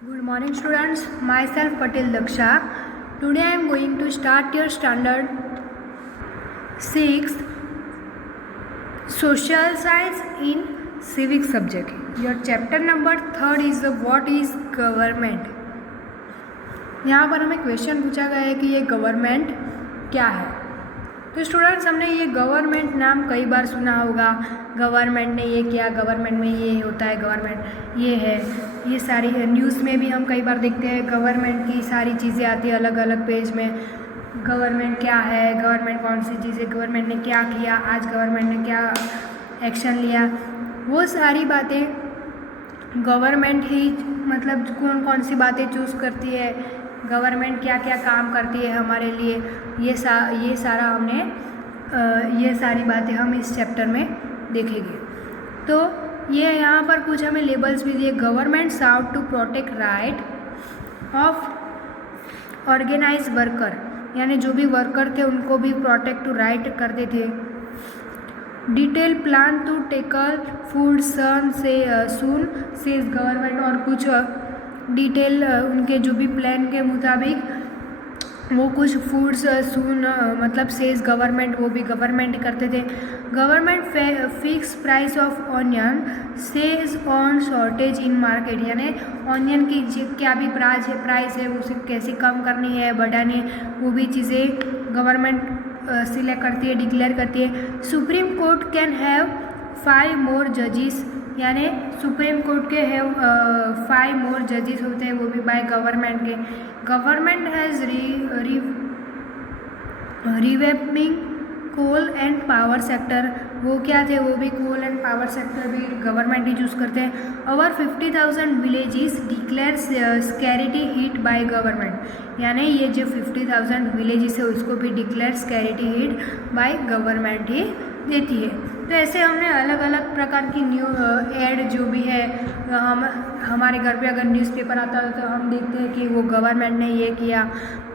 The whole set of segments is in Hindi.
Good morning students, myself Patel Daksha. Today I am going to start your standard 6 social science in civic subject. Your chapter number 3 is the what is government. यहाँ पर हमें क्वेश्चन पूछा गया है कि ये गवर्नमेंट क्या है। तो स्टूडेंट्स हमने ये गवर्नमेंट नाम कई बार सुना होगा, गवर्नमेंट ने ये किया, गवर्नमेंट में ये होता है, गवर्नमेंट ये है, ये सारी न्यूज़ में भी हम कई बार देखते हैं गवर्नमेंट की सारी चीज़ें आती है अलग अलग पेज में। गवर्नमेंट क्या है, गवर्नमेंट कौन सी चीज़ है, गवर्नमेंट ने क्या किया, आज गवर्नमेंट ने क्या एक्शन लिया, वो सारी बातें गवर्नमेंट ही मतलब कौन कौन सी बातें चूज़ करती है, गवर्नमेंट क्या क्या काम करती है हमारे लिए, ये सारा हमने ये सारी बातें हम इस चैप्टर में देखेंगे। तो ये यहाँ पर कुछ हमें लेबल्स भी दिए। Government sought to protect right of organise worker, यानी जो भी वर्कर थे उनको भी प्रोटेक्ट टू राइट करते थे। Detail plan to tackle food सन से सून सेज गवर्नमेंट, और कुछ डिटेल उनके जो भी प्लान के मुताबिक वो कुछ फूड्स सून मतलब सेज गवर्नमेंट, वो भी गवर्नमेंट करते थे। Government fix price of onion says on shortage in market, यानी ऑनियन की क्या भी प्राइस है उसे कैसे कम करनी है, बढ़ानी है, वो भी चीज़ें गवर्नमेंट सिलेक्ट करती है, डिक्लेयर करती है। Supreme court can have 5 more जजेस, यानी सुप्रीम कोर्ट के हैव 5 मोर जजेस होते हैं, वो भी बाय गवर्नमेंट के। Government has revamping coal and power sector, वो क्या थे, वो भी कोल एंड पावर सेक्टर भी गवर्नमेंट ही चूज़ करते हैं। Over 50,000 villages declare scarcity hit by government, यानी ये जो 50,000 विलेजेस है उसको भी declare scarcity hit by government ही देती है। तो ऐसे हमने अलग अलग प्रकार की एड जो भी है, हम हमारे घर पे अगर न्यूज़पेपर आता है तो हम देखते हैं कि वो गवर्नमेंट ने ये किया,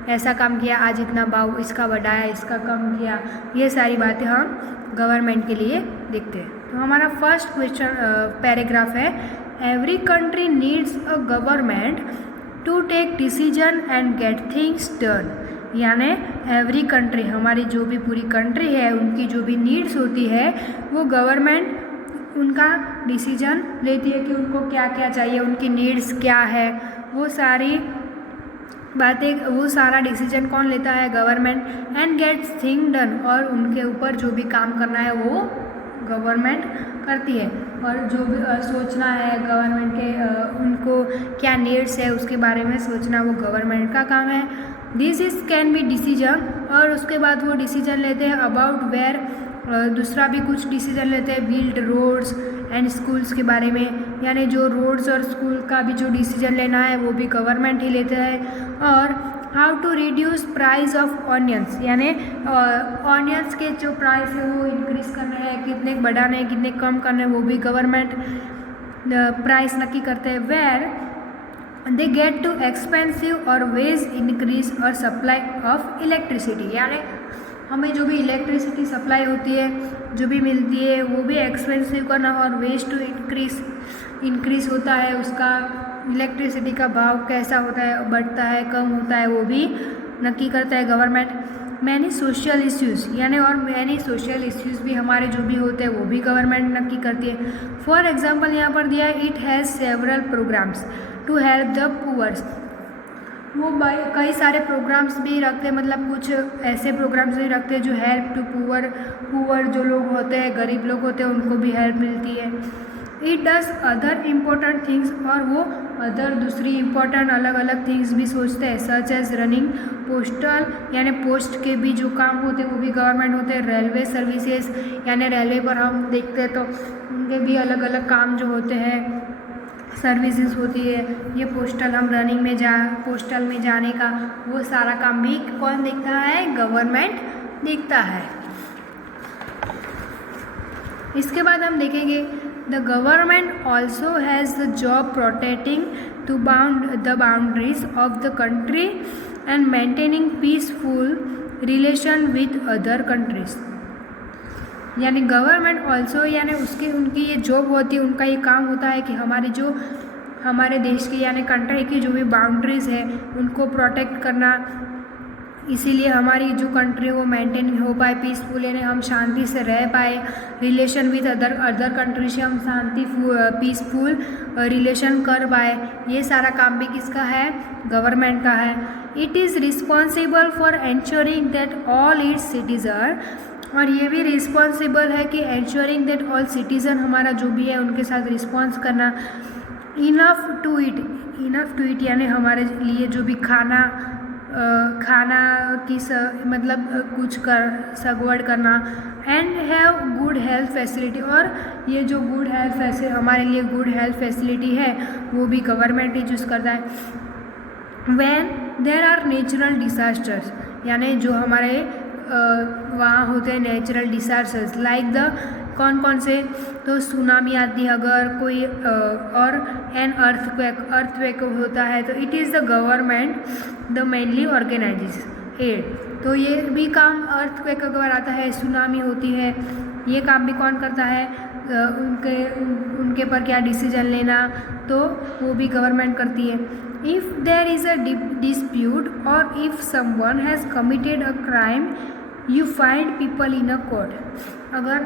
ऐसा काम किया, आज इतना भाव इसका बढ़ाया, इसका कम किया, ये सारी बातें हम गवर्नमेंट के लिए देखते हैं। तो हमारा फर्स्ट क्वेश्चन पैराग्राफ है, every country needs a government to take decision and get things done, यानी एवरी कंट्री, हमारी जो भी पूरी कंट्री है उनकी जो भी नीड्स होती है वो गवर्नमेंट उनका डिसीजन लेती है कि उनको क्या क्या चाहिए, उनकी नीड्स क्या है, वो सारी बातें, वो सारा डिसीजन कौन लेता है, government. And gets thing done, और उनके ऊपर जो भी काम करना है वो गवर्नमेंट करती है, और जो भी सोचना है गवर्नमेंट के उनको क्या नीड्स है उसके बारे में सोचना वो गवर्नमेंट का काम है। This is can be decision, और उसके बाद वो डिसीजन लेते हैं अबाउट वेयर, दूसरा भी कुछ डिसीजन लेते हैं, बिल्ड रोड्स एंड स्कूल्स के बारे में, यानी जो रोड्स और स्कूल का भी जो डिसीजन लेना है वो भी गवर्नमेंट ही लेता है। और how to reduce price of onions, यानी ऑनियंस के जो प्राइस है वो इंक्रीज करने हैं, कितने बढ़ाने हैं, कितने कम करने हैं, वो भी गवर्नमेंट प्राइस नक्की करते हैं। Where they get to expensive और वेज इंक्रीज और सप्लाई ऑफ इलेक्ट्रिसिटी, यानी हमें जो भी इलेक्ट्रिसिटी सप्लाई होती है जो भी मिलती है वो भी एक्सपेंसिव करना, और वेज टू इंक्रीज होता है, उसका इलेक्ट्रिसिटी का भाव कैसा होता है, बढ़ता है कम होता है, वो भी नक्की करता है गवर्नमेंट। मैनी सोशल इश्यूज़, यानी और मैनी सोशल इश्यूज़ भी हमारे जो भी होते हैं वो भी गवर्नमेंट नक्की करती है। फॉर एग्जांपल यहाँ पर दिया है, it has several programmes to help the poors, वो कई सारे प्रोग्राम्स भी रखते हैं, मतलब कुछ ऐसे प्रोग्राम्स भी रखते हैं जो हेल्प टू पुअर जो लोग होते हैं, गरीब लोग होते हैं, उनको भी हेल्प मिलती है। It does other important things, और वो अदर दूसरी इम्पोर्टेंट अलग अलग थिंग्स भी सोचते हैं, सच एज रनिंग पोस्टल, यानी पोस्ट के भी जो काम होते हैं वो भी गवर्नमेंट होते हैं। रेलवे सर्विसेज, यानी रेलवे पर हम देखते हैं तो उनके भी अलग अलग काम जो होते हैं, सर्विसेज होती है। ये पोस्टल हम रनिंग में पोस्टल में जाने का वो सारा काम भी कौन देखता है, गवर्नमेंट देखता है। इसके बाद हम देखेंगे the government also has the job protecting to the boundaries of the country and maintaining peaceful relation with other countries, यानी गवर्नमेंट ऑल्सो, यानी उनकी ये जॉब होती है, उनका ये काम होता है कि हमारे देश की यानी कंट्री की जो भी बाउंड्रीज़ है उनको प्रोटेक्ट करना, इसीलिए हमारी जो कंट्री वो मेंटेन हो पाए पीसफुल, यानी हम शांति से रह पाए, रिलेशन विद अदर कंट्री से हम शांति पीसफुल रिलेशन कर पाए। ये सारा काम भी किसका है? गवर्नमेंट का है। It is responsible for ensuring that all it's citizen, और ये भी रिस्पॉन्सिबल है कि एंश्योरिंग दैट ऑल सिटीज़न हमारा जो भी है उनके साथ रिस्पॉन्स करना, इनफ टू इट यानी हमारे लिए जो भी खाना की मतलब कुछ सगवड़ करना, and have good health facility, और ये जो गुड हेल्थ फैसिलिटी हमारे लिए गुड हेल्थ फैसिलिटी है वो भी गवर्नमेंट ही चूज़ करता है। When there are natural disasters, यानी जो हमारे वहाँ होते हैं नेचुरल डिसास्टर्स, लाइक द कौन से, तो सुनामी आती है अगर कोई और एन अर्थक्वेक होता है तो it is the government the mainly organises aid. तो ये भी काम अर्थक्वेक अगर आता है, सुनामी होती है, ये काम भी कौन करता है? उनके पर क्या डिसीजन लेना, तो वो भी गवर्नमेंट करती है। If there is a dispute और if someone has committed a crime you find people in a court, अगर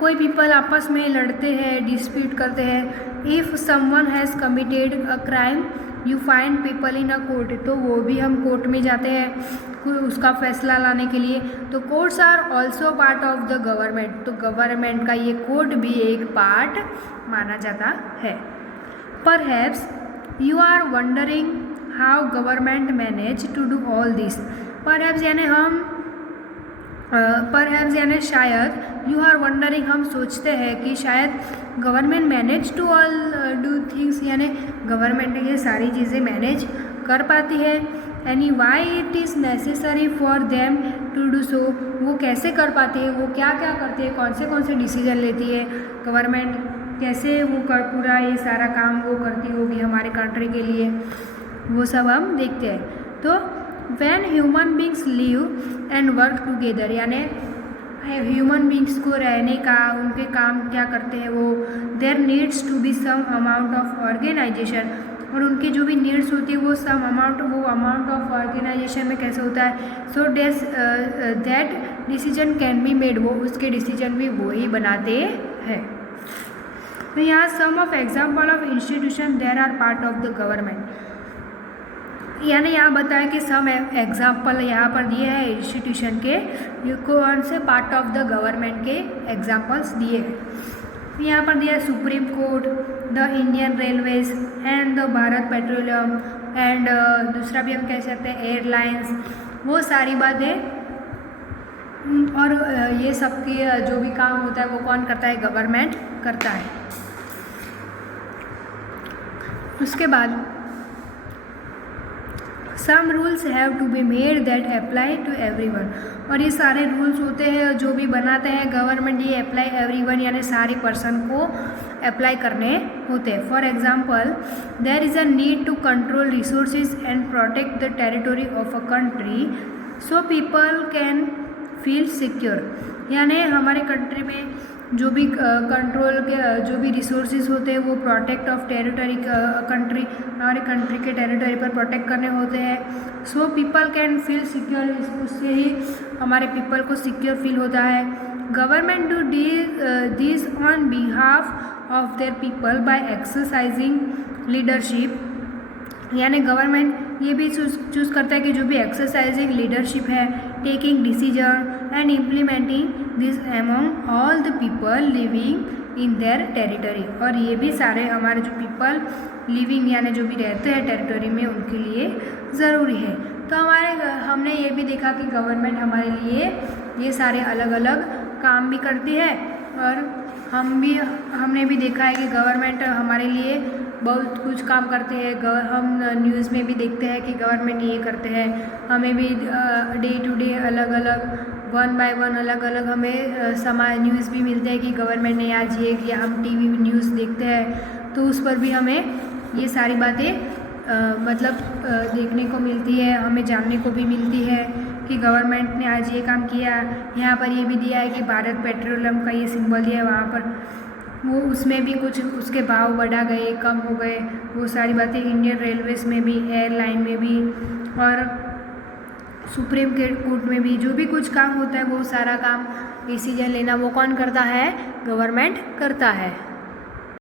कोई पीपल आपस में लड़ते हैं, डिस्प्यूट करते हैं, if someone has committed a crime you find people in a court, तो वो भी हम कोर्ट में जाते हैं उसका फैसला लाने के लिए। तो courts are also part of the government, तो गवर्नमेंट का ये कोर्ट भी एक पार्ट माना जाता है। Perhaps you are wondering how government manage to do all this, perhaps यानी शायद, यू आर वंडरिंग हम सोचते हैं कि शायद government manage to all do things, यानी गवर्नमेंट ये सारी चीज़ें मैनेज कर पाती है। यानी why it is necessary for them to do so, वो कैसे कर पाती है, वो क्या क्या करती है, कौन से डिसीजन लेती है गवर्नमेंट, कैसे वो पूरा ये सारा काम वो करती होगी हमारे कंट्री के लिए, वो सब हम देखते हैं। तो when human beings live and work together, यानी ह्यूमन बींग्स को रहने का उनके काम क्या करते हैं वो, there needs to be some amount of organisation, और उनकी जो भी नीड्स होती है वो अमाउंट ऑफ ऑर्गेनाइजेशन में कैसे होता है, so that decision can be made, वो उसके डिसीजन भी वो ही बनाते हैं। तो यहाँ some of example of institution there are part of the government, यानी यहाँ बताया कि सम एग्जाम्पल यहाँ पर दिए हैं इंस्टीट्यूशन के, ये कौन से पार्ट ऑफ द गवर्नमेंट के एग्जाम्पल्स दिए हैं। यहाँ पर दिया है supreme court, the Indian railways and the Bharat petroleum, and दूसरा भी हम कह सकते हैं एयरलाइंस, वो सारी बातें, और ये सबकी जो भी काम होता है वो कौन करता है? गवर्नमेंट करता है। उसके बाद some rules have to be made that apply to everyone, और ये सारे रूल्स होते हैं जो भी बनाते हैं गवर्नमेंट, ये अप्लाई एवरीवन यानी सारे पर्सन को अप्लाई करने होते हैं। For example there is a need to control resources and protect the territory of a country so people can feel secure, यानी हमारे कंट्री में जो भी कंट्रोल के जो भी रिसोर्सेज होते हैं वो प्रोटेक्ट ऑफ टेरिटरी कंट्री, हमारे कंट्री के टेरिटरी पर प्रोटेक्ट करने होते हैं। So people can feel secure, उससे ही हमारे पीपल को सिक्योर फील होता है। Government do this on behalf of their people by exercising leadership, यानी गवर्नमेंट ये भी चूज़ करता है कि जो भी एक्सरसाइजिंग लीडरशिप है, taking decision and implementing this among all the people living in their territory, और ये भी सारे हमारे जो पीपल लिविंग यानी जो भी रहते हैं टेरिटरी में उनके लिए ज़रूरी है। तो हमने ये भी देखा कि गवर्नमेंट हमारे लिए ये सारे अलग अलग काम भी करती है, और हमने भी देखा है कि गवर्नमेंट हमारे लिए बहुत कुछ काम करते हैं। हम न्यूज़ में भी देखते हैं कि गवर्नमेंट ये करते हैं, हमें भी डे टू डे अलग अलग वन बाय वन अलग अलग हमें न्यूज़ भी मिलते हैं कि गवर्नमेंट ने आज ये किया। हम टीवी में न्यूज़ देखते हैं तो उस पर भी हमें ये सारी बातें देखने को मिलती है, हमें जानने को भी मिलती है कि गवर्नमेंट ने आज ये काम किया। यहाँ पर ये भी दिया है कि भारत पेट्रोलियम का ये सिंबल दिया है, वहाँ पर वो उसमें भी कुछ उसके भाव बढ़ा गए, कम हो गए, वो सारी बातें इंडियन रेलवेज़ में भी, एयरलाइन में भी और सुप्रीम कोर्ट में भी जो भी कुछ काम होता है वो सारा काम डिसीजन लेना वो कौन करता है? गवर्नमेंट करता है।